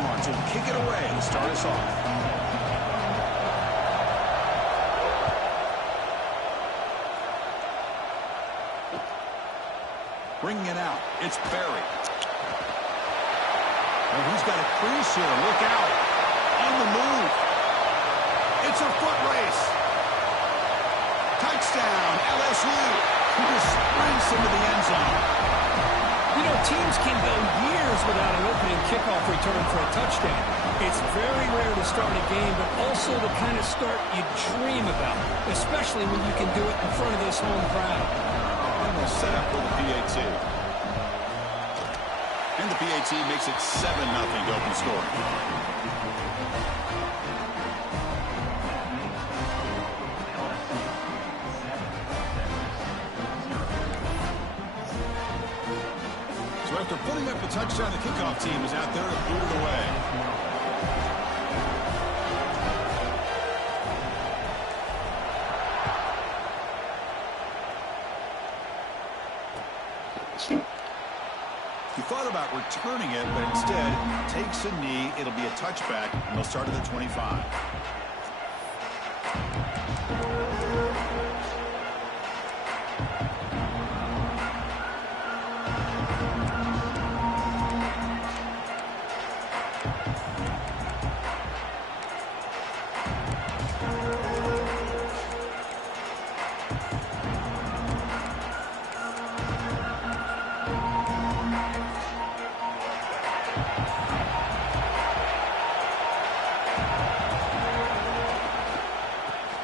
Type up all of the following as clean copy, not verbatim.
Longhorns will kick it away to start us off. Bringing it out. It's Berry. Oh, he's got a crease here. Look out. On the move. It's a foot race. Touchdown, LSU. He just sprints into the end zone. You know, teams can go years without an opening kickoff return for a touchdown. It's very rare to start a game, but also the kind of start you dream about, especially when you can do it in front of this home crowd. Almost set up for the PAT. And the PAT makes it 7-0 to open score. So after putting up a touchdown, the kickoff team is out there to boot it away. He thought about returning it, but instead takes a knee. It'll be a touchback, and they'll start at the 25.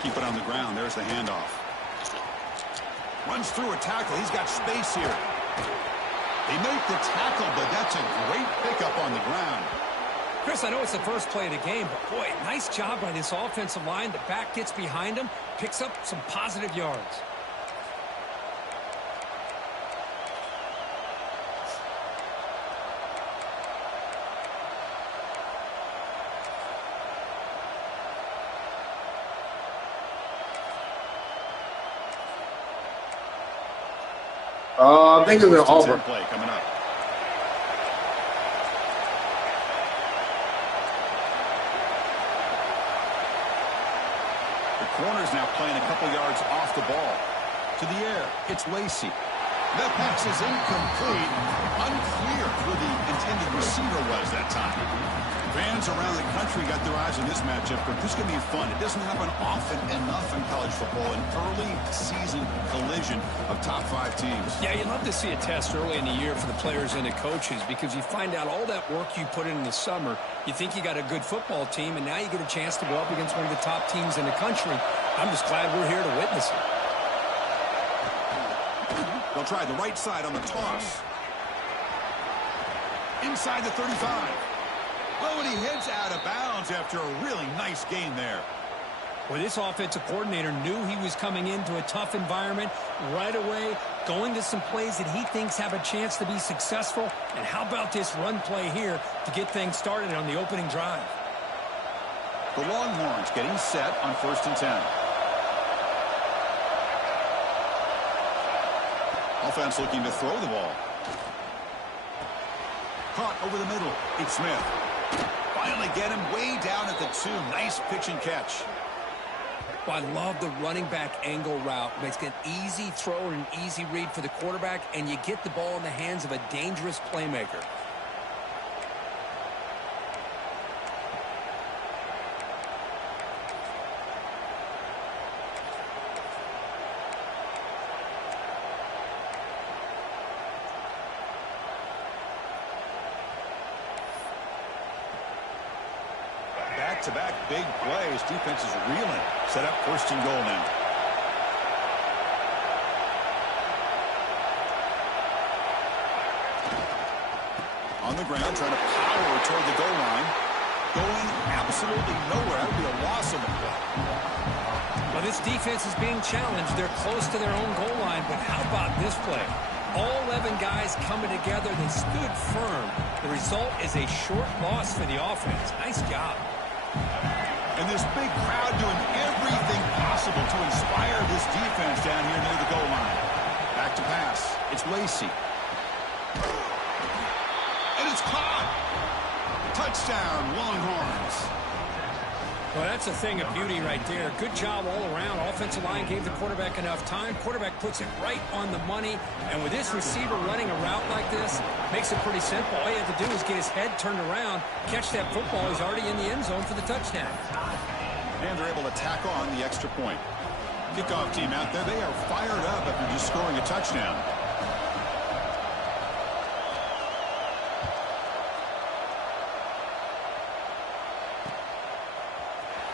Keep it on the ground. There's the handoff. Runs through a tackle. He's got space here. They make the tackle, but that's a great pickup on the ground. Chris, I know it's the first play of the game, but boy, nice job by this offensive line. The back gets behind him, picks up some positive yards. I think it's an Auburn. Play coming up. The corner's now playing a couple yards off the ball. To the air, it's Lacey. That pass is incomplete. Unclear who the intended receiver was that time. Fans around the country got their eyes on this matchup, but this is going to be fun. It doesn't happen often enough in college football, an early season collision of top 5 teams. Yeah, you'd love to see a test early in the year for the players and the coaches because you find out all that work you put in the summer. You think you got a good football team, and now you get a chance to go up against one of the top teams in the country. I'm just glad we're here to witness it. They'll try the right side on the toss. Inside the 35. Oh, and he heads out of bounds after a really nice gain there. Well, this offensive coordinator knew he was coming into a tough environment right away, going to some plays that he thinks have a chance to be successful. And how about this run play here to get things started on the opening drive? The Longhorns getting set on 1st and 10. Offense looking to throw the ball. Caught over the middle. It's Smith. Finally get him way down at the 2. Nice pitch and catch. Well, I love the running back angle route. Makes it an easy throw and an easy read for the quarterback, and you get the ball in the hands of a dangerous playmaker. Back-to-back big plays. Defense is reeling. Set up 1st and goal now. On the ground, trying to power toward the goal line. Going absolutely nowhere. That would be a loss of the play. Well, this defense is being challenged. They're close to their own goal line, but how about this play? All 11 guys coming together. They stood firm. The result is a short loss for the offense. Nice job. And this big crowd doing everything possible to inspire this defense down here near the goal line. Back to pass. It's Lacey. And it's caught. Touchdown, Longhorns. Well, that's a thing of beauty right there. Good job all around. Offensive line gave the quarterback enough time. Quarterback puts it right on the money. And with this receiver running a route like this, makes it pretty simple. All you have to do is get his head turned around, catch that football. He's already in the end zone for the touchdown. And they're able to tack on the extra point. Kickoff team out there, they are fired up after just scoring a touchdown.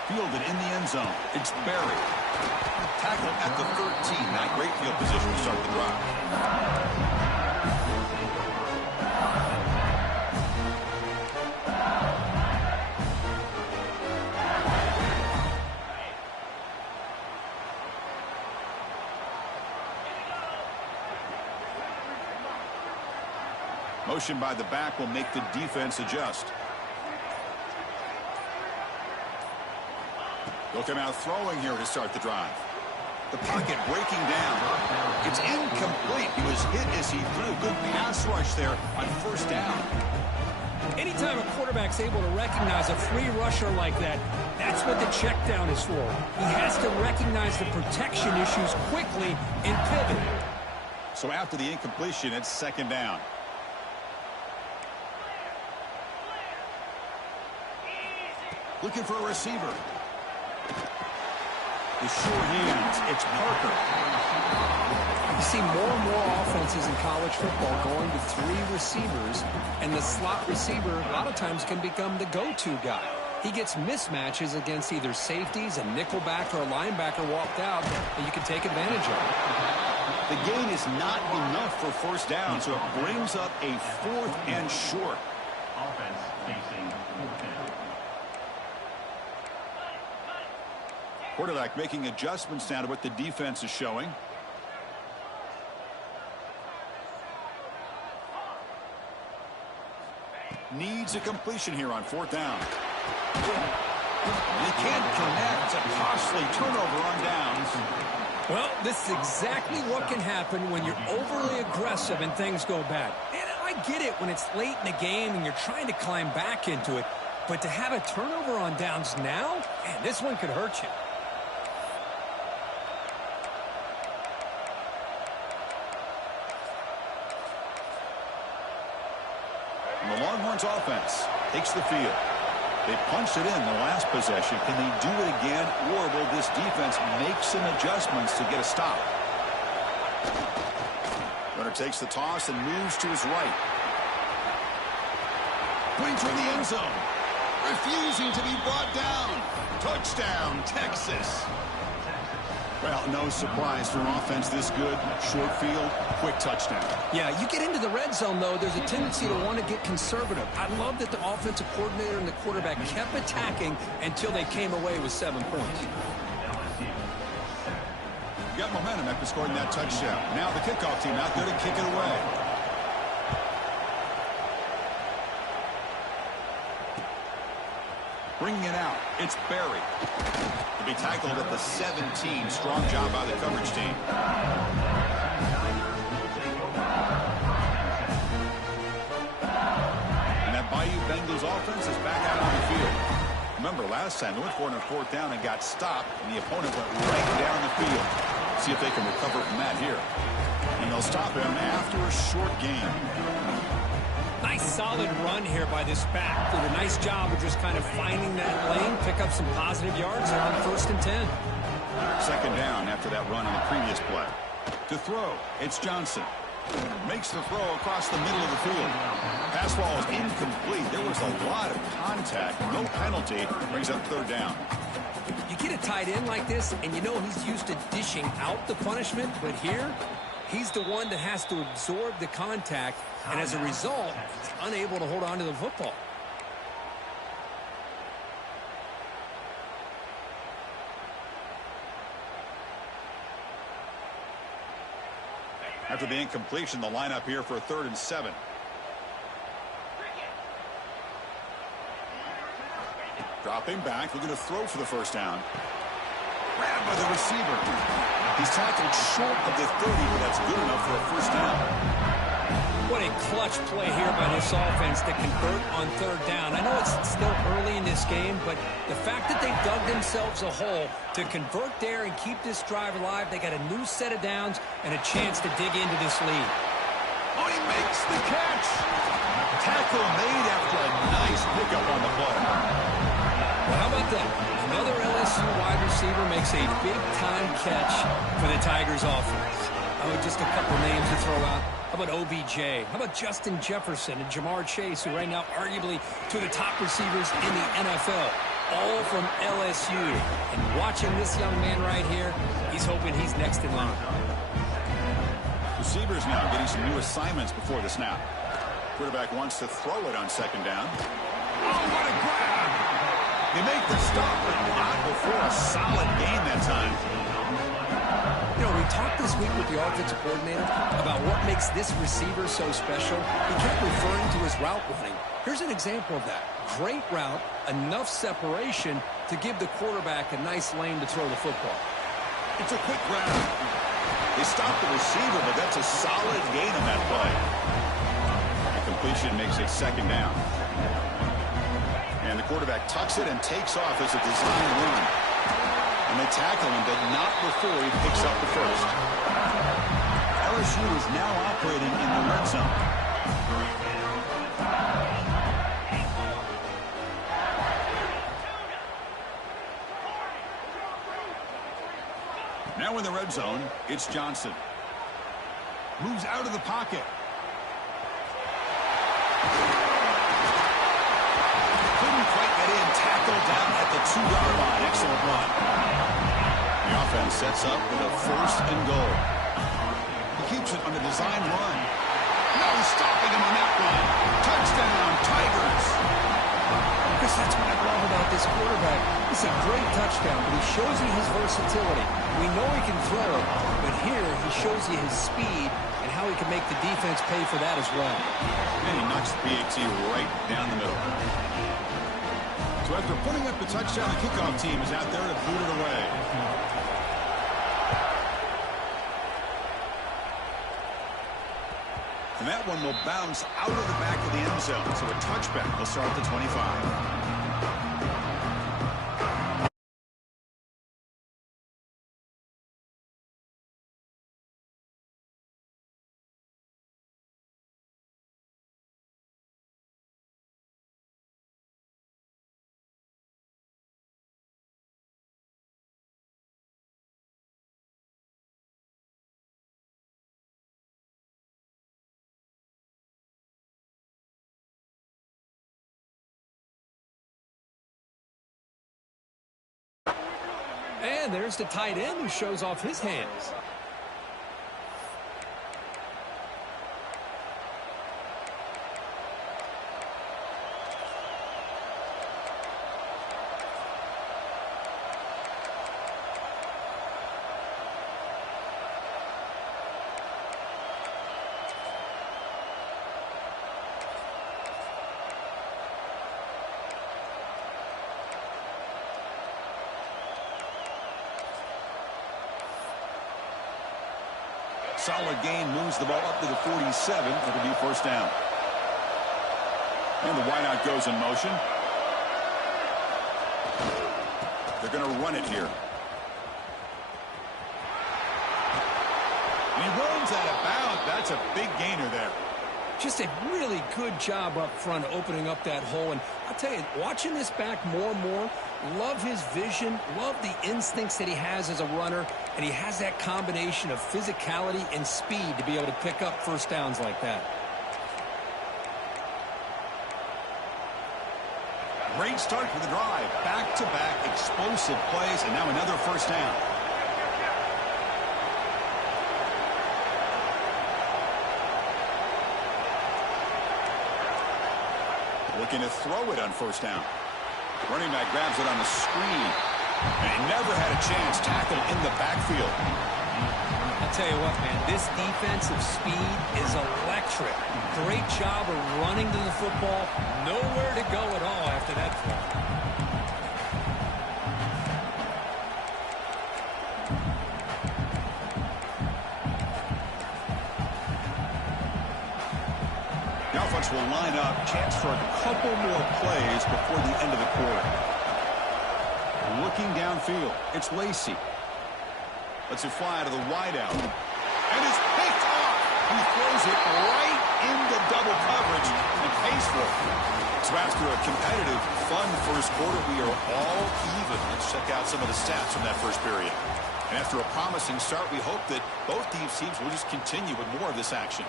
Fielded in the end zone. It's Berry. Tackled at the 13. Not great field position to start the drive. Motion by the back will make the defense adjust. They'll come out throwing here to start the drive. The pocket breaking down. It's incomplete. He was hit as he threw. Good pass rush there on first down. Anytime a quarterback's able to recognize a free rusher like that, that's what the check down is for. He has to recognize the protection issues quickly and pivot. So after the incompletion, it's second down. Looking for a receiver. The short hands. It's Parker. You see more and more offenses in college football going to three receivers, and the slot receiver a lot of times can become the go-to guy. He gets mismatches against either safeties, a nickelback, or a linebacker walked out that you can take advantage of. The gain is not enough for first down, so it brings up a 4th and short. Offense facing 4th down. Quarterback making adjustments now to what the defense is showing. Needs a completion here on 4th down. They can't connect. It's a costly turnover on downs. Well, this is exactly what can happen when you're overly aggressive and things go bad. And I get it when it's late in the game and you're trying to climb back into it. But to have a turnover on downs now, man, this one could hurt you. And the Longhorns offense takes the field. They punched it in the last possession. Can they do it again, or will this defense make some adjustments to get a stop? Runner takes the toss and moves to his right. Going through the end zone. Refusing to be brought down. Touchdown, Texas. Well, no surprise for an offense this good. Short field, quick touchdown. Yeah, you get into the red zone, though, there's a tendency to want to get conservative. I love that the offensive coordinator and the quarterback kept attacking until they came away with 7 points. Got momentum after scoring that touchdown. Now the kickoff team out there to kick it away. Bringing it out, it's Berry. To be tackled at the 17. Strong job by the coverage team. And that Bayou Bengals offense is back out on the field. Remember, last time they went for it on 4th down and got stopped, and the opponent went right down the field. See if they can recover from that here. And they'll stop him after a short game. Nice solid run here by this back. Did a nice job of just kind of finding that lane, pick up some positive yards there on 1st and 10. Second down after that run on the previous play. To throw, it's Johnson. Makes the throw across the middle of the field. Pass ball is incomplete. There was a lot of contact. No penalty. Brings up 3rd down. You get a tight end like this, and you know he's used to dishing out the punishment, but here, he's the one that has to absorb the contact, and as a result, he's unable to hold on to the football. After the incompletion, the lineup here for a 3rd and 7. Dropping back, looking to throw for the first down. Grabbed by the receiver. He's tackled short of the 30, but that's good enough for a first down. What a clutch play here by this offense to convert on third down. I know it's still early in this game, but the fact that they dug themselves a hole to convert there and keep this drive alive, they got a new set of downs and a chance to dig into this lead. Oh, he makes the catch. Tackle made after a nice pickup on the play. Well, how about that? Another LSU wide receiver makes a big-time catch for the Tigers offense. Oh, just a couple names to throw out. How about OBJ? How about Justin Jefferson and Jamar Chase, who right now arguably two of the top receivers in the NFL, all from LSU. And watching this young man right here, he's hoping he's next in line. Receivers now getting some new assignments before the snap. Quarterback wants to throw it on second down. Oh, what a grab! They make the stop, but not before a solid gain that time. You know, we talked this week with the offensive coordinator about what makes this receiver so special. He kept referring to his route running. Here's an example of that. Great route, enough separation to give the quarterback a nice lane to throw the football. It's a quick grab. They stopped the receiver, but that's a solid gain on that play. The completion makes it second down. And the quarterback tucks it and takes off as a design run. And they tackle him, but not before he picks up the first. LSU is now operating in the red zone. Now in the red zone, it's Johnson. Moves out of the pocket. Couldn't quite get in. Tackled down at the 2-yard line. Excellent run. The offense sets up with a first and goal. He keeps it on the design run. No stopping him on that one. Touchdown, Tigers. Because that's what I love about this quarterback. It's a great touchdown, but he shows you his versatility. We know he can throw it, but here he shows you his speed and how he can make the defense pay for that as well. And he knocks the PAT right down the middle. So after putting up the touchdown, the kickoff team is out there to boot it away. And that one will bounce out of the back of the end zone. So a touchback will start at the 25. And there's the tight end who shows off his hands. Solid gain, moves the ball up to the 47. It'll be first down. And the wideout goes in motion. They're going to run it here. And he runs out of bounds. That's a big gainer there. Just a really good job up front opening up that hole. And I'll tell you, watching this back more and more, love his vision, love the instincts that he has as a runner, and he has that combination of physicality and speed to be able to pick up first downs like that. Great start for the drive. Back-to-back explosive plays, and now another first down. Looking to throw it on first down. Running back grabs it on the screen. And he never had a chance. Tackled in the backfield. I'll tell you what, man, this defensive speed is electric. Great job of running to the football. Nowhere to go at all after that throw. will line up. Chance for a couple more plays before the end of the quarter. Looking downfield, it's Lacy. Lets it fly to the wideout. And it's picked off. He throws it right into double coverage and pays for it. So after a competitive, fun first quarter, we are all even. Let's check out some of the stats from that first period. And after a promising start, we hope that both these teams will just continue with more of this action.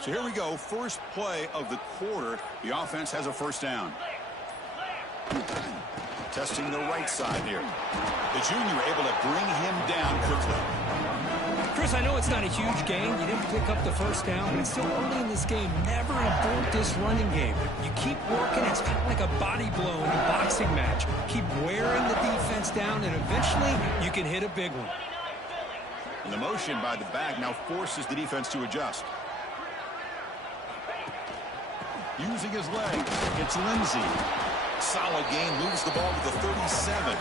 So here we go, first play of the quarter. The offense has a first down. Testing the right side here. The junior able to bring him down quickly. Chris, I know it's not a huge gain. You didn't pick up the first down, but it's still early in this game. Never abort this running game. You keep working. It's kind of like a body blow in a boxing match. Keep wearing the defense down, and eventually you can hit a big one. And the motion by the back now forces the defense to adjust. Using his legs, it's Lindsey. Solid gain, moves the ball to the 37.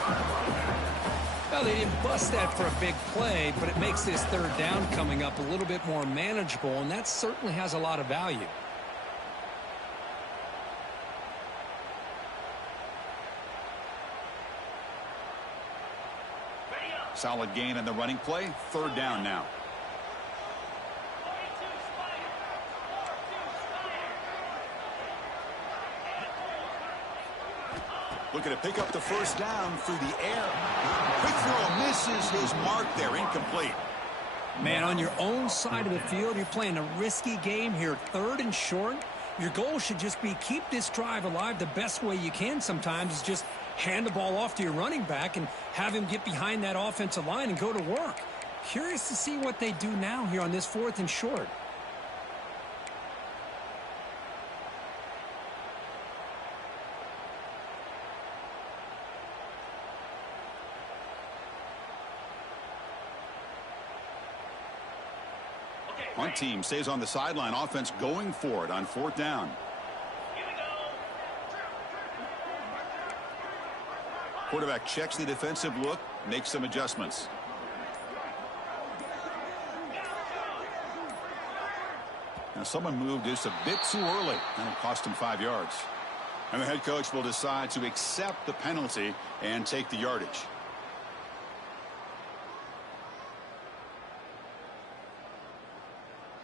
Well, they didn't bust that for a big play, but it makes this third down coming up a little bit more manageable, and that certainly has a lot of value. Solid gain in the running play, third down now. Looking to pick up the first down through the air. Quick throw, misses his mark there, incomplete. Man, on your own side of the field, you're playing a risky game here, third and short. Your goal should just be keep this drive alive the best way you can sometimes is just hand the ball off to your running back and have him get behind that offensive line and go to work. Curious to see what they do now here on this fourth and short. One team stays on the sideline, offense going for it on fourth down. Quarterback checks the defensive look, makes some adjustments. Now someone moved just a bit too early. That'll cost him 5 yards. And the head coach will decide to accept the penalty and take the yardage.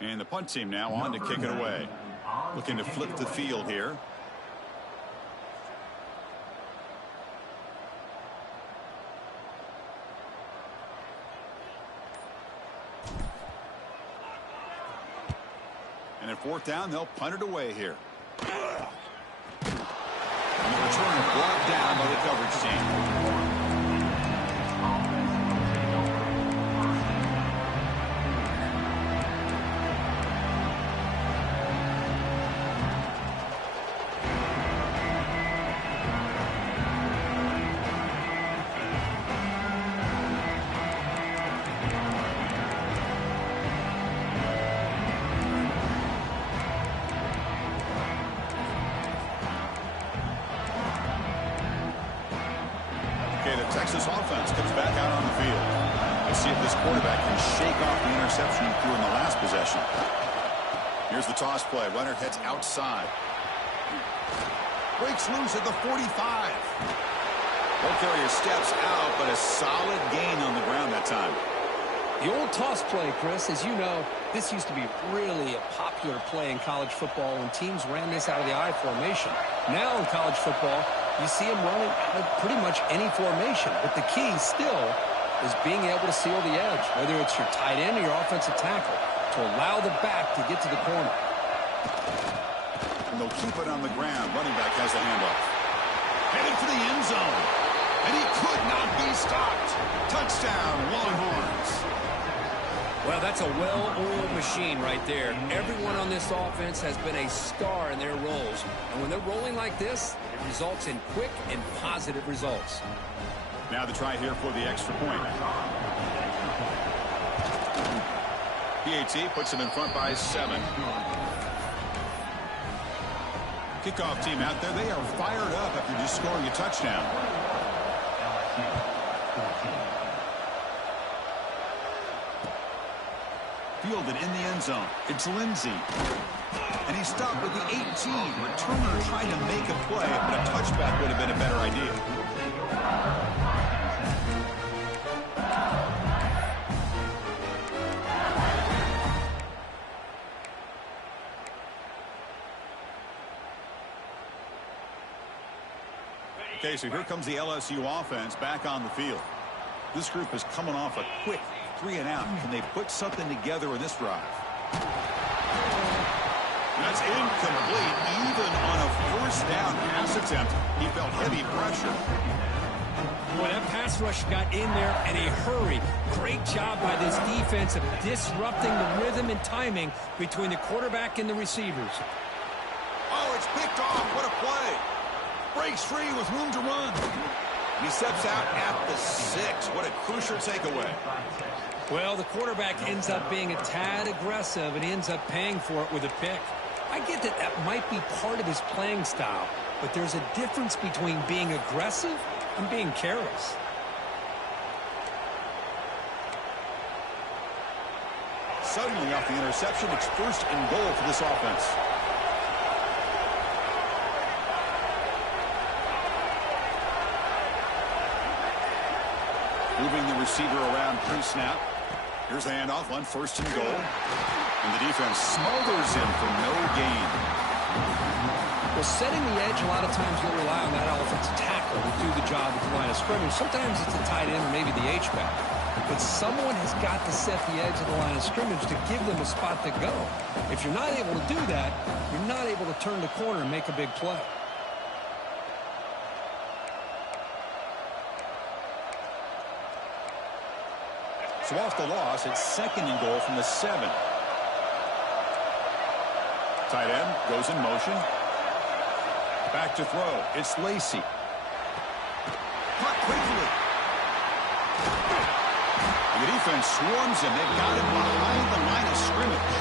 And the punt team now on to kick it away. Looking to flip the field here. And at fourth down, they'll punt it away here. And the return brought down by the coverage team. Texas offense comes back out on the field. Let's see if this quarterback can shake off the interception he threw in the last possession. Here's the toss play. Runner heads outside. Breaks loose at the 45. Ball carrier steps out, but a solid gain on the ground that time. The old toss play, Chris, as you know, this used to be really a popular play in college football when teams ran this out of the I formation. Now in college football, you see them running out of pretty much any formation. But the key still is being able to seal the edge, whether it's your tight end or your offensive tackle, to allow the back to get to the corner. And they'll keep it on the ground. Running back has the handoff. Headed for the end zone. And he could not be stopped. Touchdown, Longhorns. Well, that's a well-oiled machine right there. Everyone on this offense has been a star in their roles. And when they're rolling like this, it results in quick and positive results. Now the try here for the extra point. PAT puts him in front by 7. Kickoff team out there, they are fired up after just scoring a touchdown. LSU 14. Fielded in the end zone. It's Lindsey. And he stopped with the 18. Returner tried to make a play, but a touchback would have been a better idea. Okay, so here comes the LSU offense back on the field. This group is coming off a quick 3-and-out. Can they put something together in this drive? That's incomplete. Even on a first down pass attempt, he felt heavy pressure. Boy, that pass rush got in there in a hurry. Great job by this defense of disrupting the rhythm and timing between the quarterback and the receivers. Oh, it's picked off. What a play. Breaks free with room to run. He steps out at the 6. What a crucial takeaway. Well, the quarterback ends up being a tad aggressive and ends up paying for it with a pick. I get that that might be part of his playing style, but there's a difference between being aggressive and being careless. Suddenly off the interception, it's first and goal for this offense. Moving the receiver around pre-snap. Here's the handoff on first and goal. And the defense smothers him for no gain. Well, setting the edge, a lot of times you'll rely on that offensive tackle to do the job at the line of scrimmage. Sometimes it's a tight end or maybe the H-back. But someone has got to set the edge of the line of scrimmage to give them a spot to go. If you're not able to do that, you're not able to turn the corner and make a big play. So off the loss, it's second and goal from the 7. Tight end goes in motion. Back to throw. It's Lacy. Caught quickly. And the defense swarms him. They've got him behind the line of scrimmage.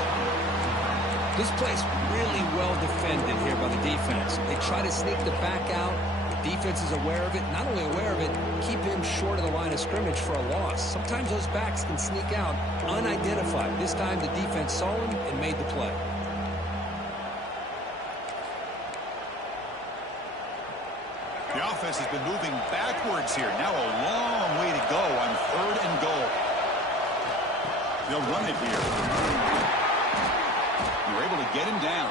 This play's really well defended here by the defense. They try to sneak the back out. The defense is aware of it. Not only aware of it, keep him short of the line of scrimmage for a loss. Sometimes those backs can sneak out unidentified. This time the defense saw him and made the play. The offense has been moving backwards here. Now a long way to go on third and goal. They'll run it here. You're able to get him down.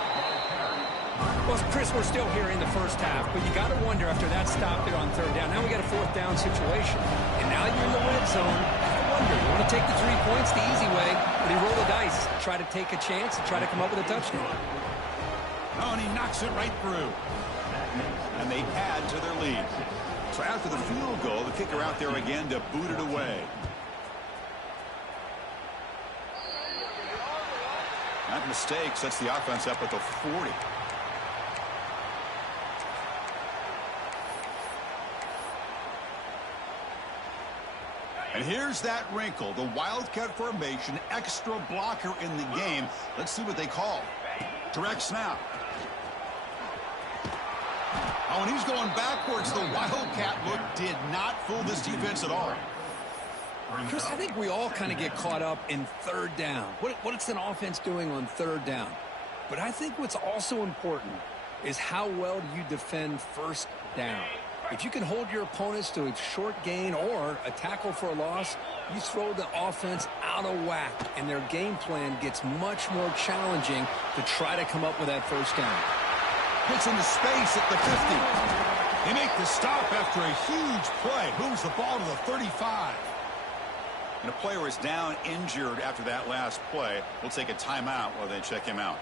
Well, Chris, we're still here in the first half, but you got to wonder after that stop there on third down. Now we got a fourth down situation. And now you're in the red zone. I wonder, you want to take the 3 points the easy way, but he rolled the dice, try to take a chance and try to come up with a touchdown. Oh, and he knocks it right through. And they add to their lead. So after the field goal, the kicker out there again to boot it away. That mistake sets the offense up at the 40. And here's that wrinkle, the Wildcat formation, extra blocker in the game. Let's see what they call. Direct snap. Oh, and he's going backwards. The Wildcat look did not fool this defense at all. Chris, I think we all kind of get caught up in third down. What's an offense doing on third down? But I think what's also important is how well do you defend first down. If you can hold your opponents to a short gain or a tackle for a loss, you throw the offense out of whack, and their game plan gets much more challenging to try to come up with that first down. Gets into space at the 50. They make the stop after a huge play. Moves the ball to the 35. And a player is down injured after that last play. We'll take a timeout while they check him out.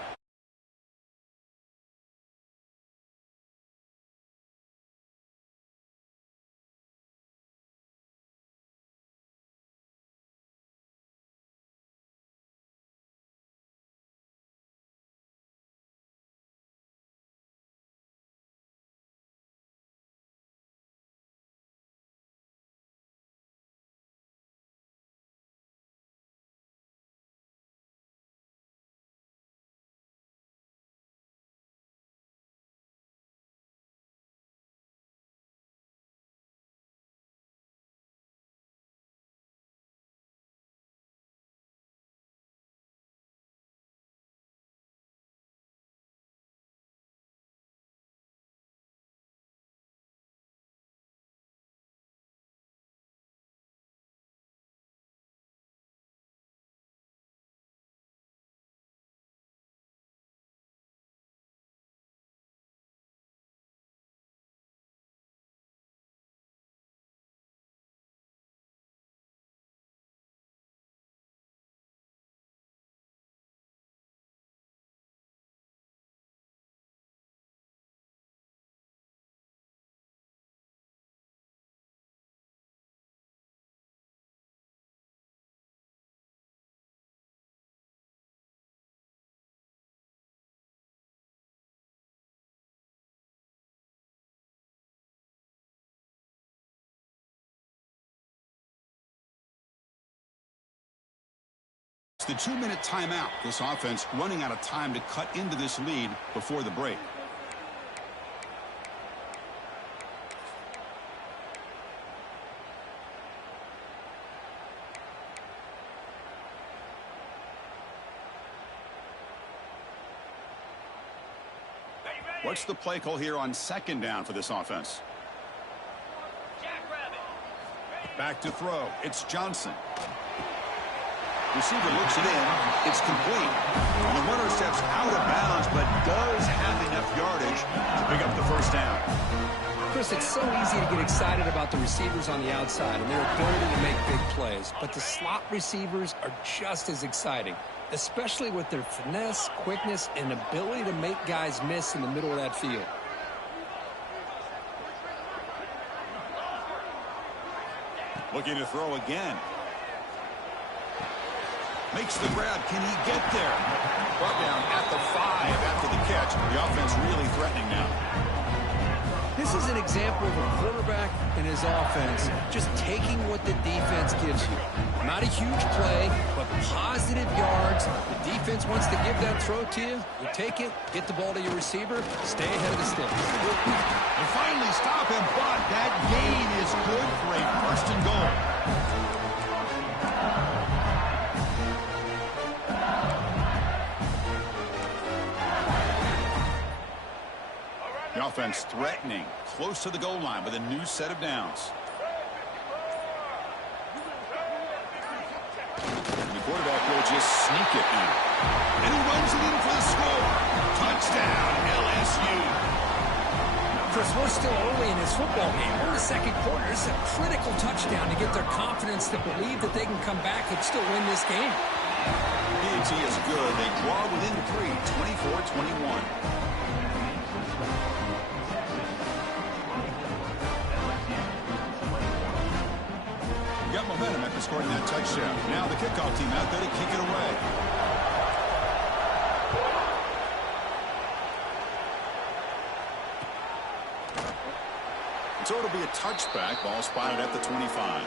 the 2-minute timeout. This offense running out of time to cut into this lead before the break. What's the play call here on 2nd down for this offense? Back to throw. It's Johnson. Receiver looks it in. It's complete. And the runner steps out of bounds, but does have enough yardage to pick up the first down. Chris, it's so easy to get excited about the receivers on the outside and their ability to make big plays. But the slot receivers are just as exciting, especially with their finesse, quickness, and ability to make guys miss in the middle of that field. Looking to throw again. Makes the grab. Can he get there? Brought down at the 5 after the catch. The offense really threatening now. This is an example of a quarterback and his offense just taking what the defense gives you. Not a huge play, but positive yards. The defense wants to give that throw to you. You take it, get the ball to your receiver, stay ahead of the sticks. They finally stop him, but that gain is good for a 1st and goal. The offense threatening, close to the goal line with a new set of downs. And the quarterback will just sneak it in. And he runs it in for the score. Touchdown, LSU. Chris, we're still early in this football game. We're in the 2nd quarter. This is a critical touchdown to get their confidence to believe that they can come back and still win this game. P&T is good. They draw within 3, 24-21. Got momentum after scoring that touchdown. Now the kickoff team out there to kick it away. So it'll be a touchback. Ball spotted at the 25.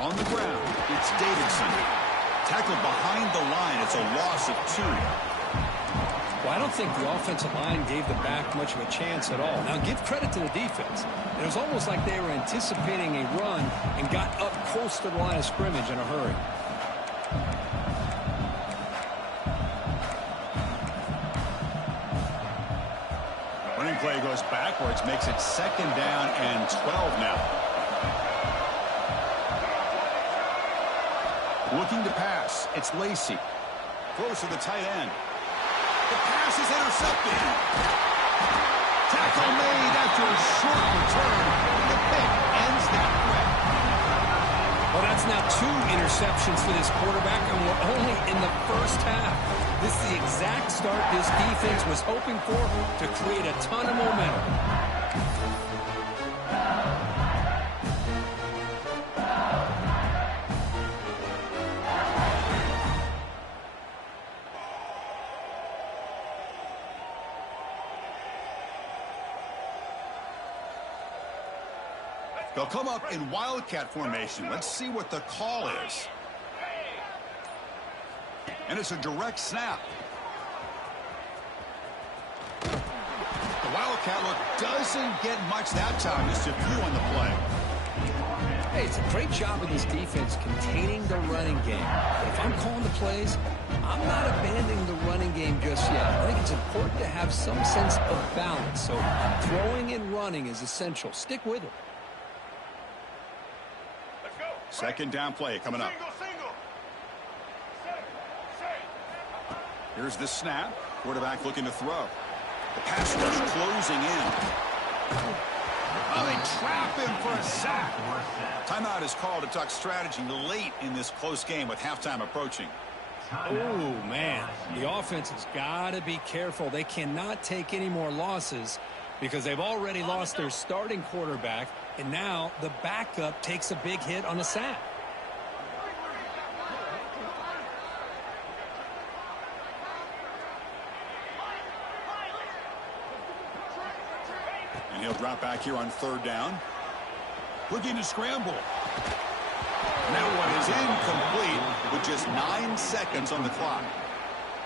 On the ground, it's Davidson. Tackled behind the line. It's a loss of 2. Well, I don't think the offensive line gave the back much of a chance at all. Now, give credit to the defense. It was almost like they were anticipating a run and got up close to the line of scrimmage in a hurry. Running play goes backwards, makes it 2nd down and 12 now. Looking to pass. It's Lacy. Throws to the tight end. The pass is intercepted. Tackle made after a short return. The pick ends that threat. Well, that's now 2 interceptions for this quarterback, and we're only in the first half. This is the exact start this defense was hoping for to create a ton of momentum. They'll come up in Wildcat formation. Let's see what the call is. And it's a direct snap. The Wildcat look doesn't get much that time. Just a few on the play. Hey, it's a great job of this defense containing the running game. But if I'm calling the plays, I'm not abandoning the running game just yet. I think it's important to have some sense of balance. So throwing and running is essential. Stick with it. 2nd down play coming up. Here's the snap. Quarterback looking to throw. The pass rush closing in. Oh, they trap him for a sack. Timeout is called to talk strategy late in this close game with halftime approaching. Oh, man. The offense has got to be careful. They cannot take any more losses because they've already lost their starting quarterback, and now the backup takes a big hit on a sack. And he'll drop back here on third down. Looking to scramble. That one is incomplete with just 9 seconds on the clock.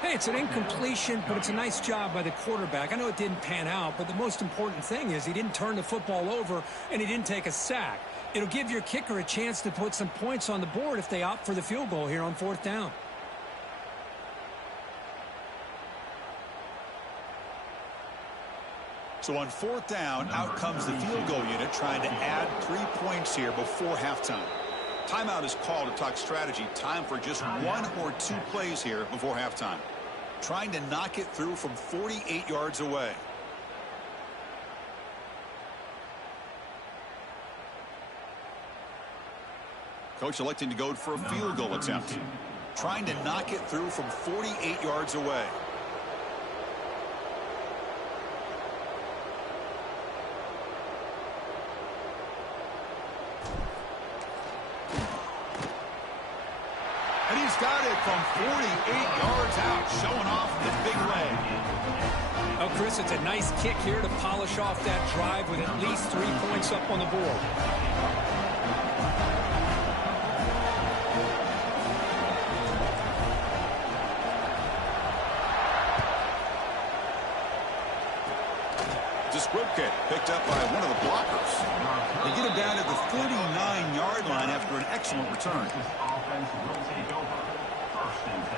Hey, it's an incompletion, but it's a nice job by the quarterback. I know it didn't pan out, but the most important thing is he didn't turn the football over and he didn't take a sack. It'll give your kicker a chance to put some points on the board if they opt for the field goal here on fourth down. So on fourth down, out comes the field goal unit trying to add 3 points here before halftime. Timeout is called to talk strategy. Time for just 1 or 2 plays here before halftime. Trying to knock it through from 48 yards away. Coach electing to go for a field goal attempt. Trying to knock it through from 48 yards away. And he's got it from 48 yards out, showing off the big leg. Oh, Chris, it's a nice kick here to polish off that drive with at least 3 points up on the board. Disquipke picked up by one of the blockers. They get him down at the 49-yard line after an excellent return. This offense will take over. 1st and 10.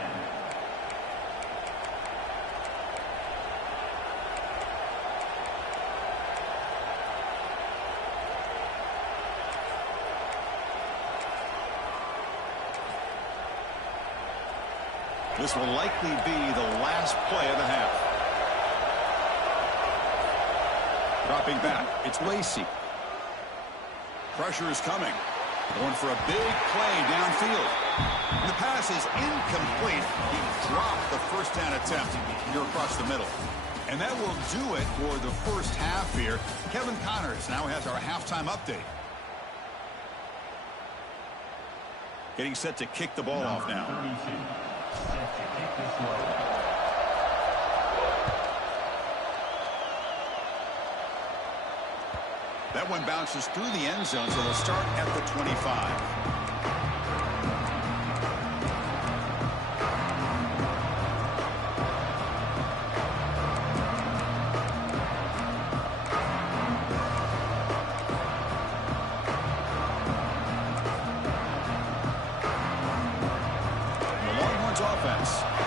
This will likely be the last play of the half. Dropping back, it's Lacy. Pressure is coming. Going for a big play downfield. The pass is incomplete. He dropped the first down attempt here across the middle. And that will do it for the first half here. Kevin Connors now has our halftime update. Getting set to kick the ball off now. 32. Set to kick this one. That one bounces through the end zone, so they'll start at the 25.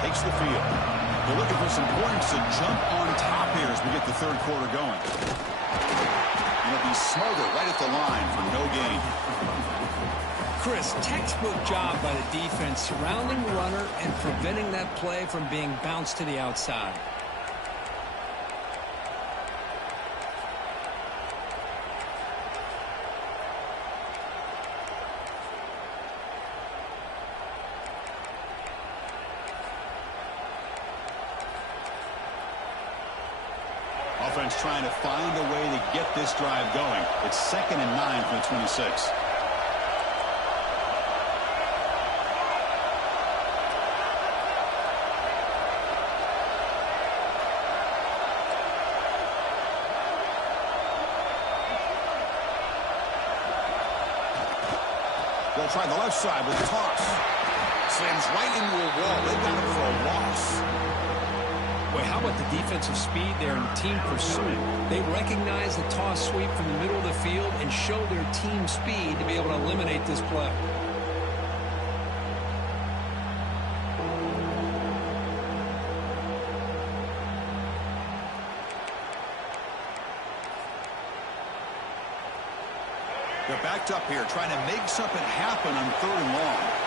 Takes the field. They're looking for some points to jump on top here as we get the third quarter going. And it'll be Smoger right at the line for no gain. Chris, textbook job by the defense surrounding the runner and preventing that play from being bounced to the outside. Offense trying to find a way to get this drive going. It's 2nd and 9 from the 26. They'll try the left side with a toss. Slams right into a wall. They got him for a loss. Boy, how about the defensive speed there in team pursuit? They recognize the toss sweep from the middle of the field and show their team speed to be able to eliminate this play. They're backed up here trying to make something happen on 3rd and long.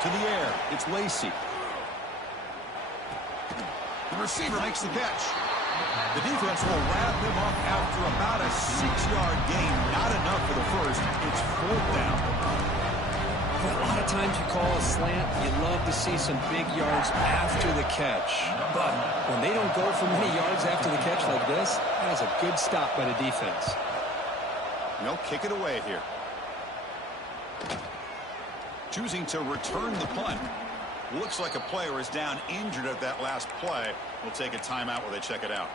To the air, it's Lacy. The receiver makes the catch. The defense will wrap him up after about a 6-yard gain. Not enough for the first. It's 4th down. A lot of times you call a slant, you love to see some big yards after the catch. But when they don't go for many yards after the catch like this, that is a good stop by the defense. They'll kick it away here. Choosing to return the punt. Looks like a player is down injured at that last play. We'll take a timeout while they check it out.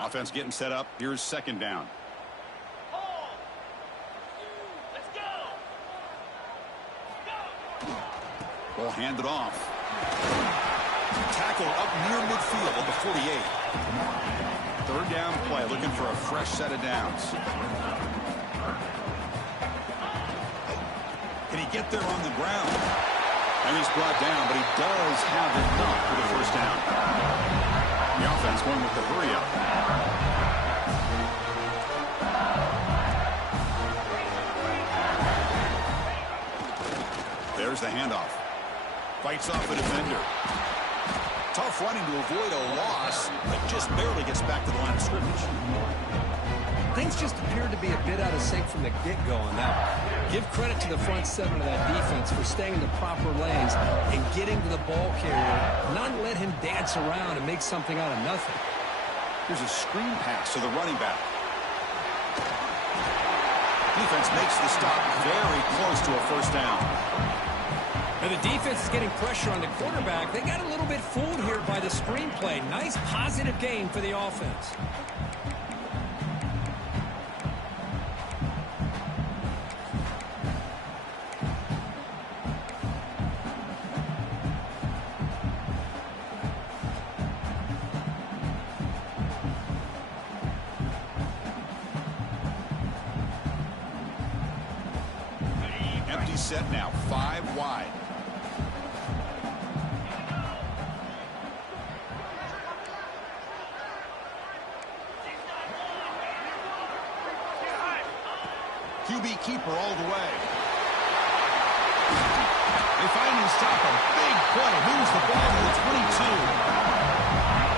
Offense getting set up. Here's 2nd down. Let's go. Ball handed off. Tackle up near midfield at the 48. 3rd down play, looking for a fresh set of downs. Can he get there on the ground? And he's brought down, but he does have enough for the 1st down. The offense going with the hurry up. There's the handoff. Fights off the defender. Tough running to avoid a loss, but just barely gets back to the line of scrimmage. Things just appeared to be a bit out of sync from the get-go on that one. Give credit to the front 7 of that defense for staying in the proper lanes and getting to the ball carrier, not let him dance around and make something out of nothing. Here's a screen pass to the running back. Defense makes the stop very close to a 1st down. And the defense is getting pressure on the quarterback. They got a little bit fooled here by the screenplay. Nice positive gain for the offense. Empty set now, 5 wide. QB keeper all the way. They finally stop a big play. Moves the ball to the 22.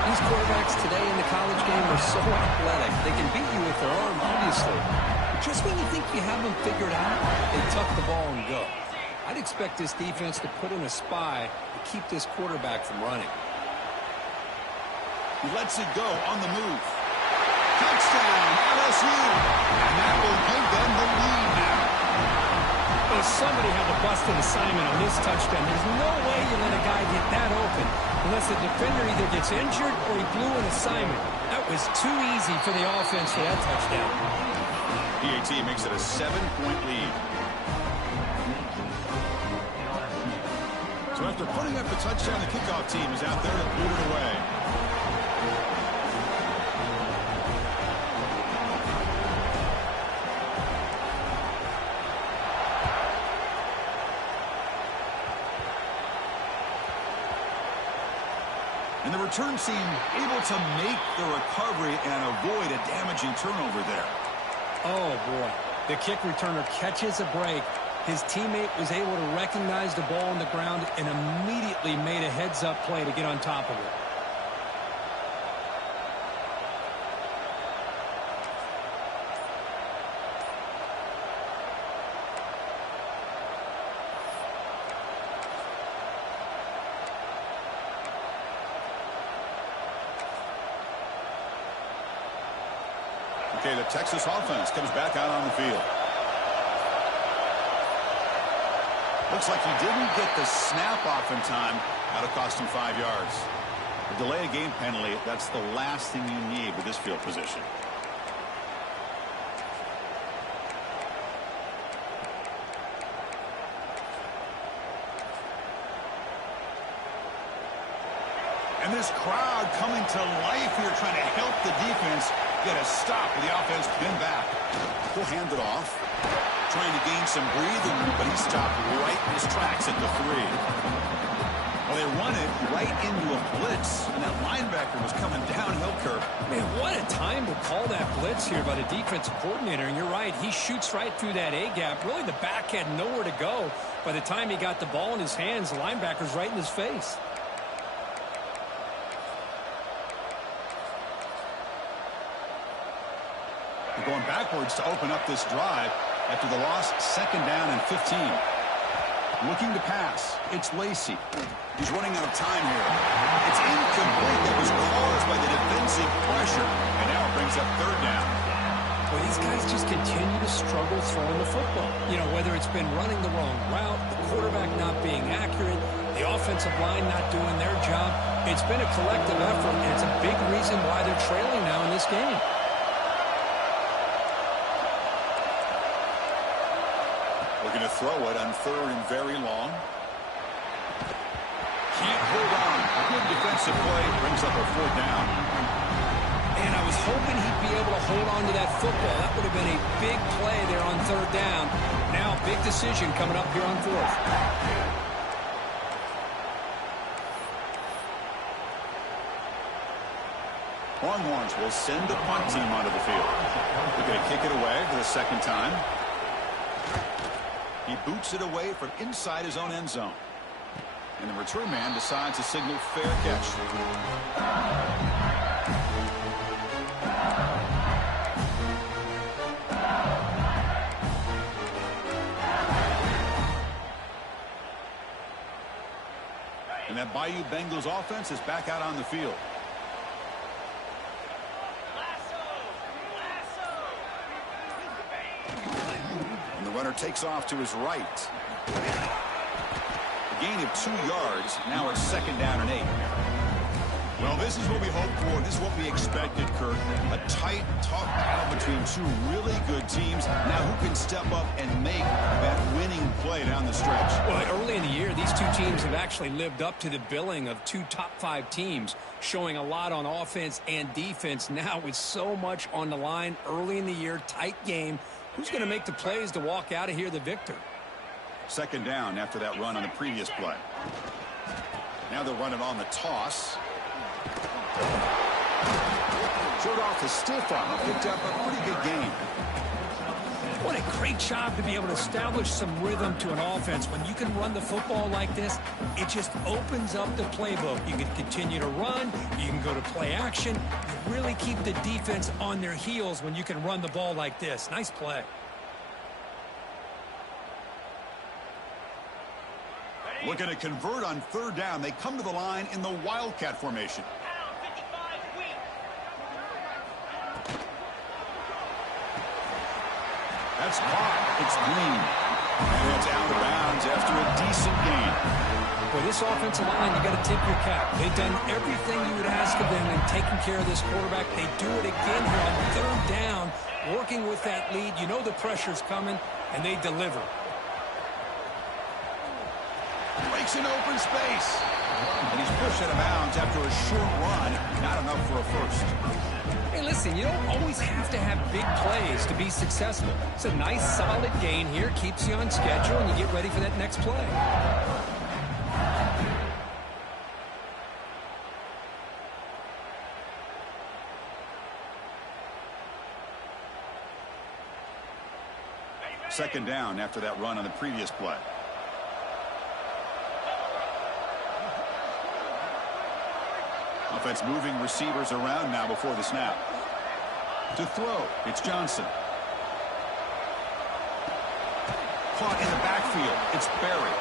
These quarterbacks today in the college game are so athletic. They can beat you with their arm, obviously. But just when you think you have them figured out, they tuck the ball and go. I'd expect this defense to put in a spy to keep this quarterback from running. He lets it go on the move. Touchdown, LSU. And that will give them the lead now. Well, somebody had to bust an assignment on this touchdown. There's no way you let a guy get that open unless the defender either gets injured or he blew an assignment. That was too easy for the offense for that touchdown. PAT makes it a 7-point lead. So after putting up the touchdown, the kickoff team is out there to boot it away. And the return team able to make the recovery and avoid a damaging turnover there. Oh, boy. The kick returner catches a break. His teammate was able to recognize the ball on the ground and immediately made a heads-up play to get on top of it. Okay, the Texas offense comes back out on the field. Looks like he didn't get the snap off in time. That'll cost him 5 yards. A delay of game penalty, that's the last thing you need with this field position. And this crowd coming to life here, trying to help the defense get a stop with the offense pinned back. He'll hand it off, trying to gain some breathing, but he stopped right in his tracks at the 3. Well, they run it right into a blitz, and that linebacker was coming downhill, Kirk. Man, what a time to call that blitz here by the defensive coordinator. And you're right, he shoots right through that A-gap. Really, the back had nowhere to go. By the time he got the ball in his hands, the linebacker's right in his face. They're going backwards to open up this drive after the loss, 2nd down and 15. Looking to pass. It's Lacy. He's running out of time here. It's incomplete. That was caused by the defensive pressure. And now it brings up 3rd down. Well, these guys just continue to struggle throwing the football. You know, whether it's been running the wrong route, the quarterback not being accurate, the offensive line not doing their job. It's been a collective effort, and it's a big reason why they're trailing now in this game. Looking to throw it on 3rd and very long. Can't hold on. Good defensive play. Brings up a 4th down. And I was hoping he'd be able to hold on to that football. That would have been a big play there on 3rd down. Now, big decision coming up here on 4th. Longhorns will send the punt team onto the field. They're going to kick it away for the 2nd time. He boots it away from inside his own end zone. And the return man decides to signal fair catch. And that Bayou Bengals offense is back out on the field. Runner takes off to his right. A gain of 2 yards. Now it's 2nd down and 8. Well, this is what we hoped for. This is what we expected, Kirk. A tight, tough battle between 2 really good teams. Now who can step up and make that winning play down the stretch? Well, early in the year, these 2 teams have actually lived up to the billing of 2 top 5 teams, showing a lot on offense and defense. Now with so much on the line early in the year, tight game. Who's going to make the plays to walk out of here the victor? 2nd down after that run on the previous play. Now they're running on the toss. Showed off the stiff arm. Picked up a pretty good gain. What a great job to be able to establish some rhythm to an offense. When you can run the football like this, it just opens up the playbook. You can continue to run. You can go to play action. You really keep the defense on their heels when you can run the ball like this. Nice play. Looking to convert on 3rd down. They come to the line in the Wildcat formation. That's caught. It's Green. And it's out of bounds after a decent gain. Boy, this offensive line, you got to tip your cap. They've done everything you would ask of them in taking care of this quarterback. They do it again here on 3rd down, working with that lead. You know the pressure's coming, and they deliver. Breaks an open space. And he's pushed out of bounds after a short run. Not enough for a first. Hey, listen, you don't always have to have big plays to be successful. It's a nice, solid gain here. Keeps you on schedule, and you get ready for that next play. Second down after that run on the previous play. Offense moving receivers around now before the snap. To throw, it's Johnson. Caught in the backfield, it's Berry.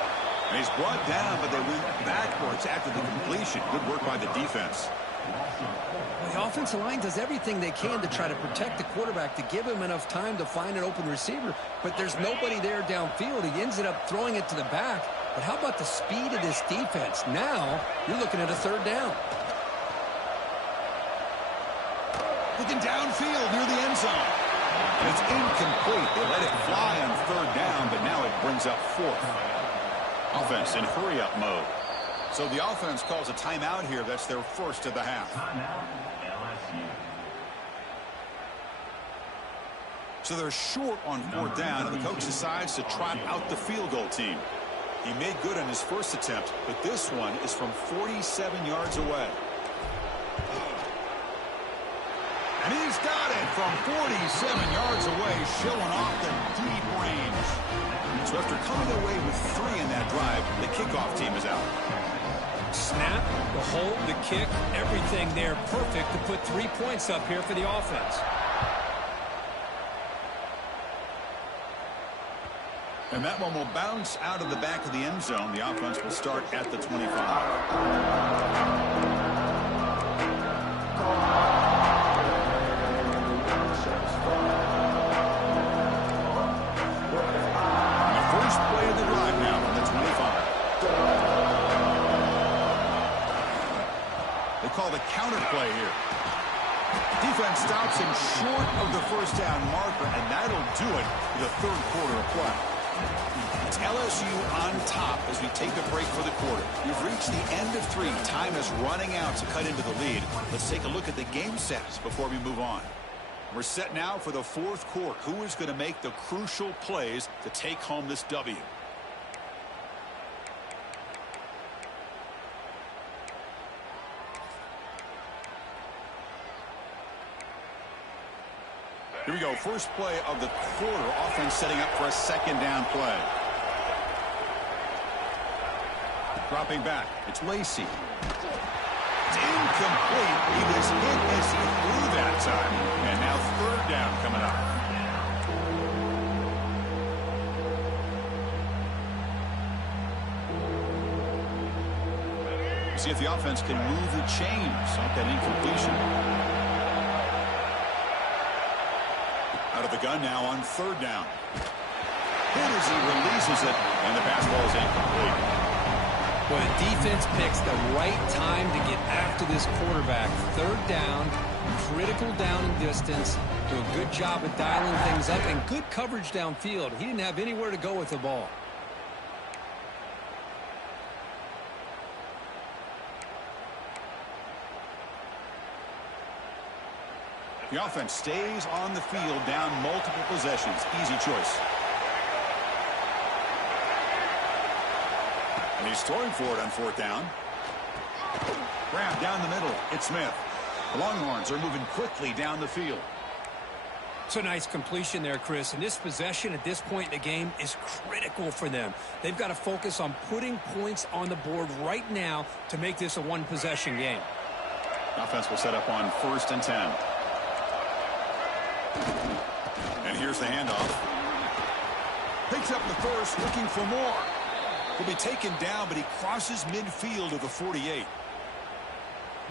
And he's brought down, but they went backwards after the completion. Good work by the defense. Well, the offensive line does everything they can to try to protect the quarterback, to give him enough time to find an open receiver, but there's nobody there downfield. He ends up throwing it to the back. But how about the speed of this defense? Now you're looking at a third down. Looking downfield near the end zone. And it's incomplete. They let it fly on third down, but now it brings up fourth. Offense in hurry-up mode. So the offense calls a timeout here. That's their first of the half. So they're short on fourth down, and the coach decides to trot out the field goal team. He made good on his first attempt, but this one is from 47 yards away. And he's got it from 47 yards away, showing off the deep range. So after coming away with 3 in that drive, the kickoff team is out. Snap, the hold, the kick, everything there perfect to put 3 points up here for the offense. And that one will bounce out of the back of the end zone. The offense will start at the 25. Call the counter play here. Defense stops him short of the first down marker, and that'll do it for the third quarter of play. It's LSU on top as we take a break for the quarter. We've reached the end of 3. Time is running out to cut into the lead. Let's take a look at the game stats before we move on. We're set now for the fourth quarter. Who is going to make the crucial plays to take home this W? Here we go. First play of the quarter. Offense setting up for a second down play. Dropping back. It's Lacy. It's incomplete. He was hit as he threw that time. And now third down coming up. See if the offense can move the chains off that incompletion. Out of the gun now on third down. Hit as he releases it, and the pass ball is incomplete. Well, the defense picks the right time to get after this quarterback. Third down, critical down and distance. Do a good job of dialing things up, and good coverage downfield. He didn't have anywhere to go with the ball. The offense stays on the field down multiple possessions. Easy choice. And he's throwing for it on fourth down. Grab down the middle. It's Smith. The Longhorns are moving quickly down the field. It's a nice completion there, Chris. And this possession at this point in the game is critical for them. They've got to focus on putting points on the board right now to make this a one-possession game. Offense will set up on 1st and 10. And here's the handoff. Picks up the first, looking for more. Will be taken down, but he crosses midfield of the 48.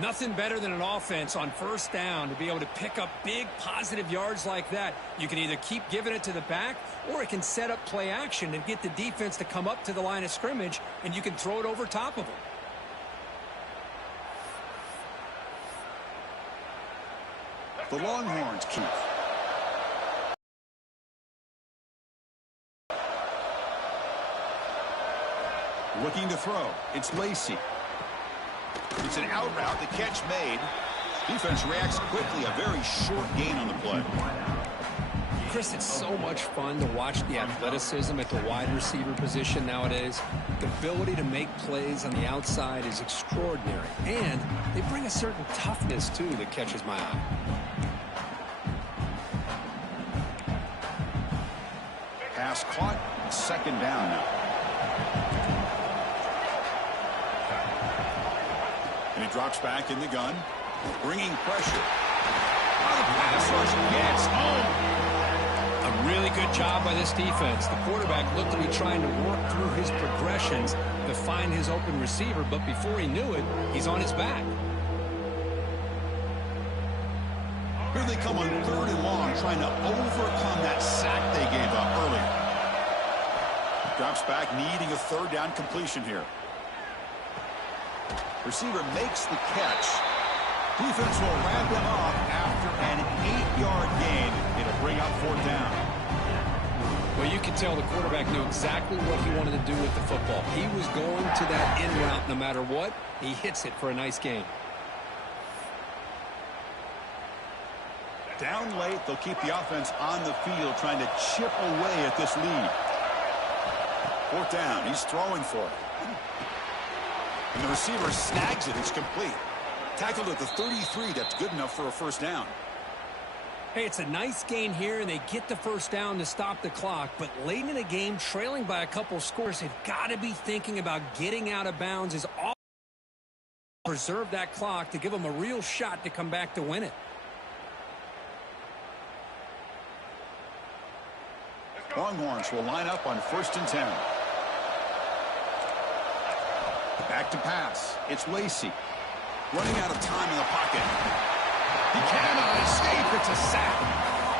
Nothing better than an offense on first down to be able to pick up big positive yards like that. You can either keep giving it to the back, or it can set up play action and get the defense to come up to the line of scrimmage, and you can throw it over top of them. The Longhorns keep. Looking to throw. It's Lacy. It's an out route. The catch made. Defense reacts quickly. A very short gain on the play. Chris, it's so much fun to watch the athleticism at the wide receiver position nowadays. The ability to make plays on the outside is extraordinary. And they bring a certain toughness, too, that catches my eye. Pass caught. Second down now. And he drops back in the gun, bringing pressure. Oh, the pass rush gets home. A really good job by this defense. The quarterback looked to be trying to work through his progressions to find his open receiver, but before he knew it, he's on his back. Here they come on 3rd and long, trying to overcome that sack they gave up earlier. Drops back, needing a 3rd down completion here. Receiver makes the catch. Defense will wrap him up after an 8-yard gain. It'll bring up 4th down. Well, you can tell the quarterback knew exactly what he wanted to do with the football. He was going to that in route no matter what. He hits it for a nice gain. Down late, they'll keep the offense on the field, trying to chip away at this lead. 4th down, he's throwing for it. And the receiver snags it, it's complete. Tackled at the 33, that's good enough for a 1st down. Hey, it's a nice gain here, and they get the 1st down to stop the clock. But late in the game, trailing by a couple scores, they've got to be thinking about getting out of bounds as often as preserve that clock to give them a real shot to come back to win it. Longhorns will line up on 1st and 10. Back to pass. It's Lacy. Running out of time in the pocket. He cannot escape. It's a sack.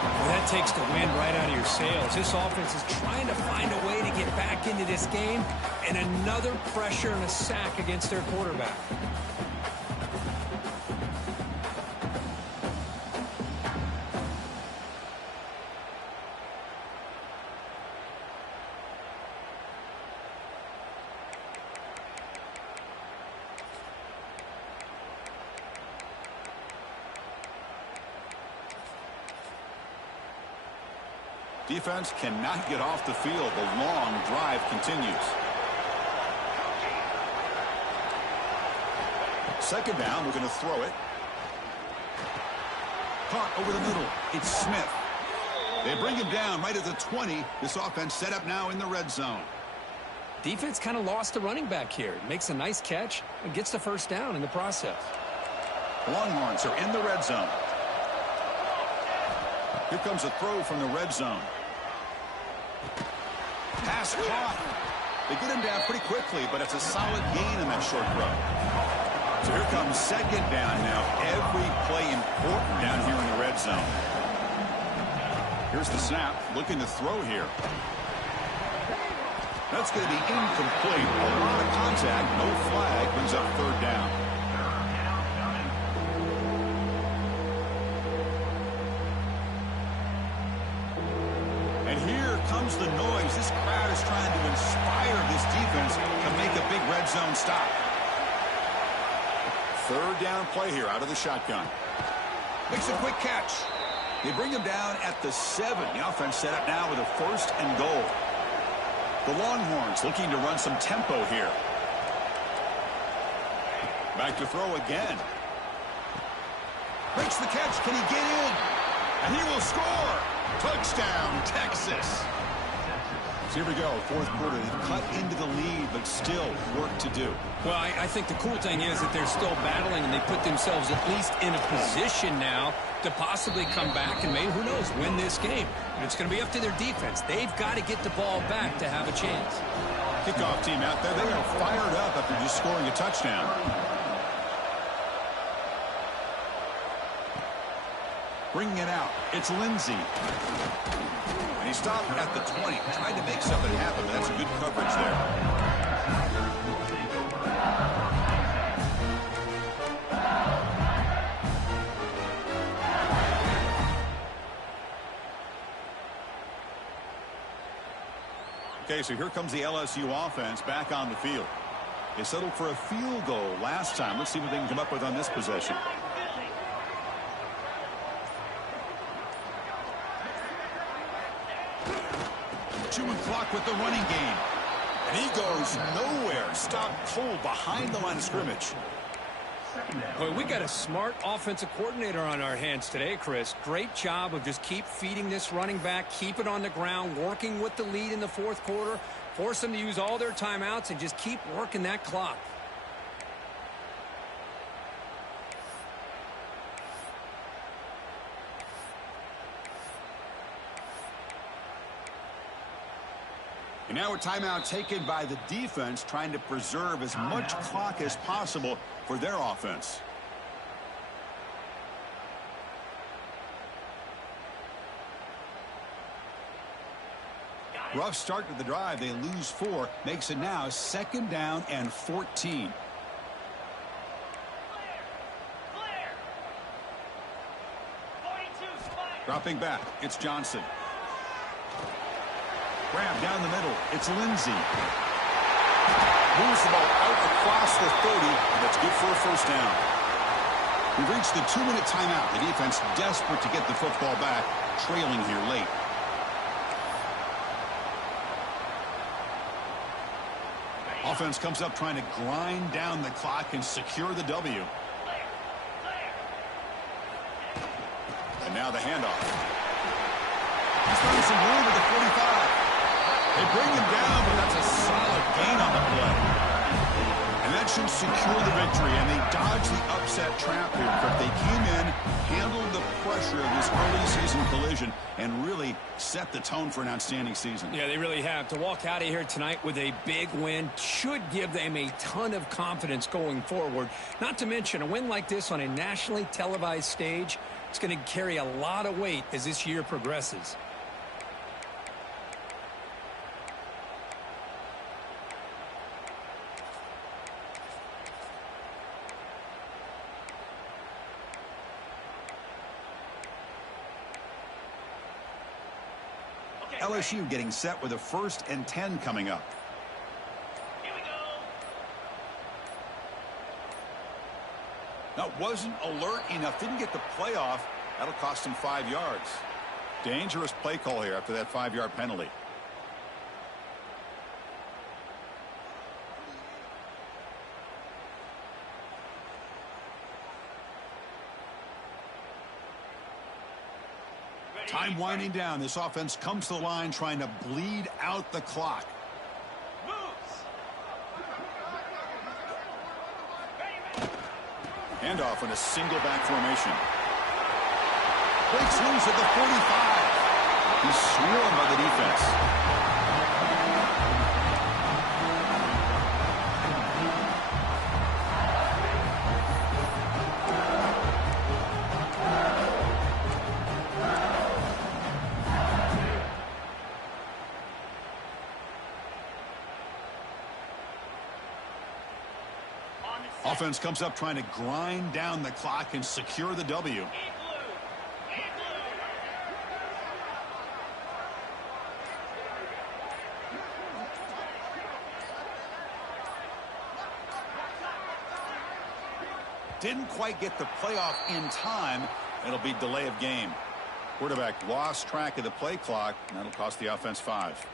Well, that takes the wind right out of your sails. This offense is trying to find a way to get back into this game, and another pressure and a sack against their quarterback. Defense cannot get off the field. The long drive continues. 2nd down, we're going to throw it. Caught over the middle. It's Smith. They bring him down right at the 20. This offense set up now in the red zone. Defense kind of lost the running back here. Makes a nice catch and gets the 1st down in the process. Longhorns are in the red zone. Here comes a throw from the red zone. Pass caught. They get him down pretty quickly, but it's a solid gain in that short throw. So here comes 2nd down now. Every play important down here in the red zone. Here's the snap. Looking to throw here. That's going to be incomplete. A lot of contact. No flag. Brings up 3rd down. And here comes the noise. This crowd is trying to inspire this defense to make a big red zone stop. 3rd down play here out of the shotgun. Makes a quick catch. They bring him down at the 7. The offense set up now with a 1st and goal. The Longhorns looking to run some tempo here. Back to throw again. Makes the catch. Can he get in? And he will score. Touchdown, Texas. So here we go, 4th quarter. They've cut into the lead, but still work to do. Well, I think the cool thing is that they're still battling, and they put themselves at least in a position now to possibly come back and maybe, who knows, win this game. But it's going to be up to their defense. They've got to get the ball back to have a chance. Kickoff team out there. They are fired up after just scoring a touchdown. Bringing it out. It's Lindsey. And he stopped at the 20. Tried to make something happen, but that's a good coverage there. Okay, so here comes the LSU offense back on the field. They settled for a field goal last time. Let's see what they can come up with on this possession. Chewing clock with the running game. And he goes nowhere. Stopped cold behind the line of scrimmage. Boy, we got a smart offensive coordinator on our hands today, Chris. Great job of just keep feeding this running back, keep it on the ground, working with the lead in the 4th quarter, force them to use all their timeouts, and just keep working that clock. And now a timeout taken by the defense, trying to preserve as much clock as possible for their offense. Rough start to the drive. They lose 4. Makes it now 2nd down and 14. Dropping back, it's Johnson. Grab down the middle, it's Lindsey. Moves the ball out across the 30, and that's good for a first down. We've reached the 2-minute timeout. The defense desperate to get the football back, trailing here late. Offense comes up trying to grind down the clock and secure the W. And now the handoff. He's throwing some room at the 45. They bring him down, but that's a solid gain on the play. And that should secure the victory, and they dodge the upset trap here. But they came in, handled the pressure of this early season collision, and really set the tone for an outstanding season. Yeah, they really have. To walk out of here tonight with a big win should give them a ton of confidence going forward. Not to mention, a win like this on a nationally televised stage, it's going to carry a lot of weight as this year progresses. LSU getting set with a 1st and 10 coming up. Here we go. Now, wasn't alert enough, didn't get the play off. That'll cost him 5 yards. Dangerous play call here after that 5-yard penalty. Time winding down. This offense comes to the line trying to bleed out the clock. Handoff in a single back formation. Breaks loose at the 45. He's swarmed by the defense. Offense comes up trying to grind down the clock and secure the W. Didn't quite get the playoff in time. It'll be delay of game. Quarterback lost track of the play clock, and that'll cost the offense 5.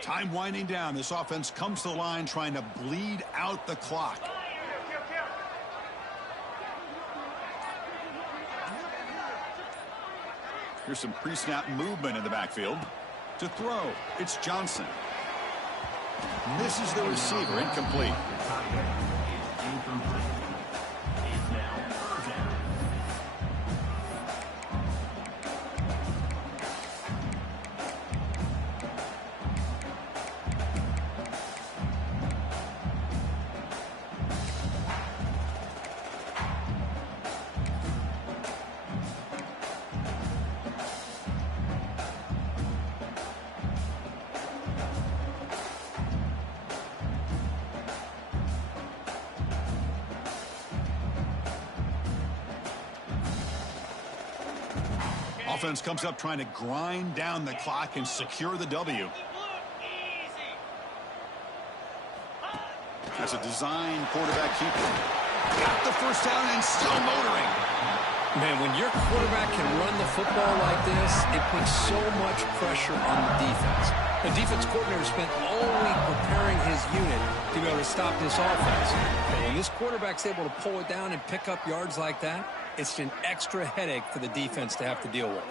Time winding down. This offense comes to the line trying to bleed out the clock. Here's some pre-snap movement in the backfield. To throw, it's Johnson. Misses the receiver, incomplete. Offense comes up trying to grind down the clock and secure the W. That's a design quarterback keeper. Got the first down and still motoring. Man, when your quarterback can run the football like this, it puts so much pressure on the defense. The defense coordinator spent all week preparing his unit to be able to stop this offense. But when this quarterback's able to pull it down and pick up yards like that, it's an extra headache for the defense to have to deal with.